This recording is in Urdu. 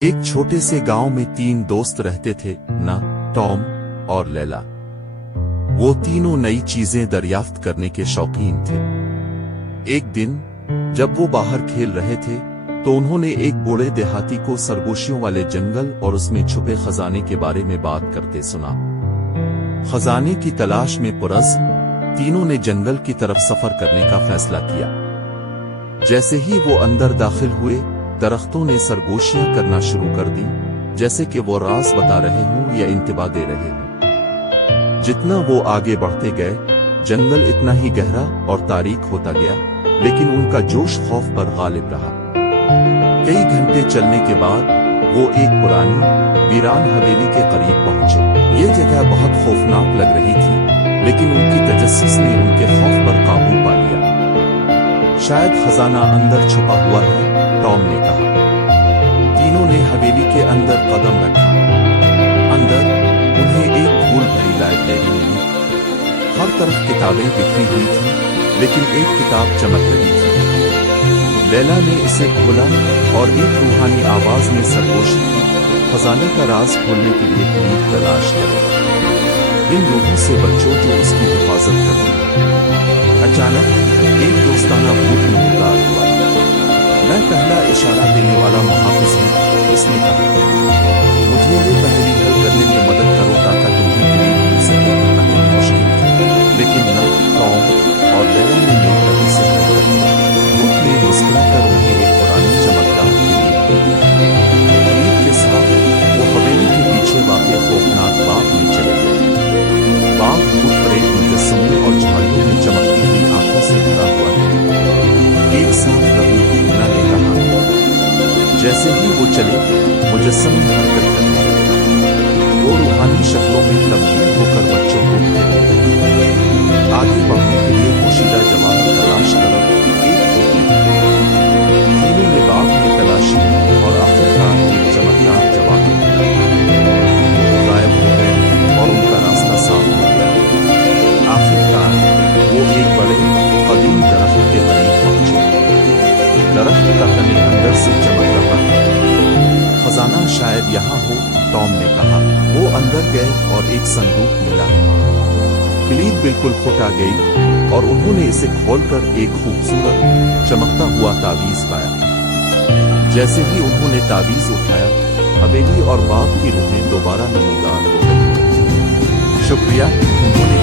ایک چھوٹے سے گاؤں میں 3 دوست رہتے تھے، نا، ٹام اور لیلا۔ وہ تینوں نئی چیزیں دریافت کرنے کے شوقین تھے۔ ایک دن جب وہ باہر کھیل رہے تھے تو انہوں نے ایک بوڑھے دیہاتی کو سرگوشیوں والے جنگل اور اس میں چھپے خزانے کے بارے میں بات کرتے سنا۔ خزانے کی تلاش میں پرعزم تینوں نے جنگل کی طرف سفر کرنے کا فیصلہ کیا۔ جیسے ہی وہ اندر داخل ہوئے، درختوں نے سرگوشیاں کرنا شروع کر دی، جیسے کہ وہ راز بتا رہے ہوں یا انتباہ دے رہے ہوں۔ جتنا وہ آگے بڑھتے گئے، جنگل اتنا ہی گہرا اور تاریک ہوتا گیا، لیکن ان کا جوش خوف پر غالب رہا۔ کئی گھنٹے چلنے کے بعد وہ ایک پرانی ویران حویلی کے قریب پہنچے۔ یہ جگہ بہت خوفناک لگ رہی تھی، لیکن ان کی تجسس نے ان کے خوف پر قابو پا لیا۔ شاید خزانہ اندر چھپا ہوا ہے، ٹام نے کہا۔ تینوں نے حویلی کے اندر قدم رکھا۔ اندر انہیں ایک پھول بھری لائبریری ملی۔ ہر طرف کتابیں بکھری ہوئی تھیں، لیکن ایک کتاب چمک رہی تھی۔ لیلا نے اسے کھولا اور ایک روحانی آواز نے سرگوشی کی، خزانے کا راز کھولنے کے لیے کلید تلاش کرو۔ ان لوگوں سے بچوں جو اس کی حفاظت کرتے ہیں۔ اچانک ایک دوستانہ بھوت نمودار ہوا۔ میں پہلا اشارہ دینے والا محافظ ہوں، اس نے کہا۔ مجھے یہ پہلی حل کرنے میں مدد کرو تاکہ تمہیں کلید مل سکے۔ پہلی مشکل تھی، لیکن نہ ٹام اور لیلا نے مل کر اسے حل کر دیا۔ بھوت نے مسکرا کر انہیں ایک پرانی چمکدار کلید دی۔ کلید کے ساتھ وہ حویلی کے پیچھے واقع خوفناک باغ میں چلے گئے۔ باغ بھوت پریت مجسموں اور جھاڑیوں میں چمکتی ہوئی آنکھوں سے بھرا ہوا ہے۔ ایک ساتھ رہو، نے کہا۔ جیسے ہی وہ چلے، مجسمے حرکت کرنے لگے۔ وہ روحانی شکلوں میں تبدیل ہو کر بچوں کو کہتے ہیں، آگے بڑھنے کے لیے پوشیدہ جواہر تلاش کرو۔ تینوں نے باغ میں تلاشی اور آخرکار ایک چمکدار جواہر ملا۔ غائب ہو گئے اور ان کا راستہ صاف ہو گیا۔ آخرکار وہ ایک بڑے قدیم درخت کے قریب پہنچے۔ درخت کا تنے اندر سے چمک رہا تھا۔ خزانہ شاید یہاں ہو، ٹام نے کہا۔ وہ اندر گئے اور ایک صندوق ملا۔ کلید بالکل کھوٹا گئی اور انہوں نے اسے کھول کر ایک خوبصورت چمکتا ہوا تعویذ پایا۔ جیسے ہی انہوں نے تعویذ اٹھایا، حویلی اور باغ کی روحیں دوبارہ نمودار ہو گئی۔ شکریہ، انہوں نے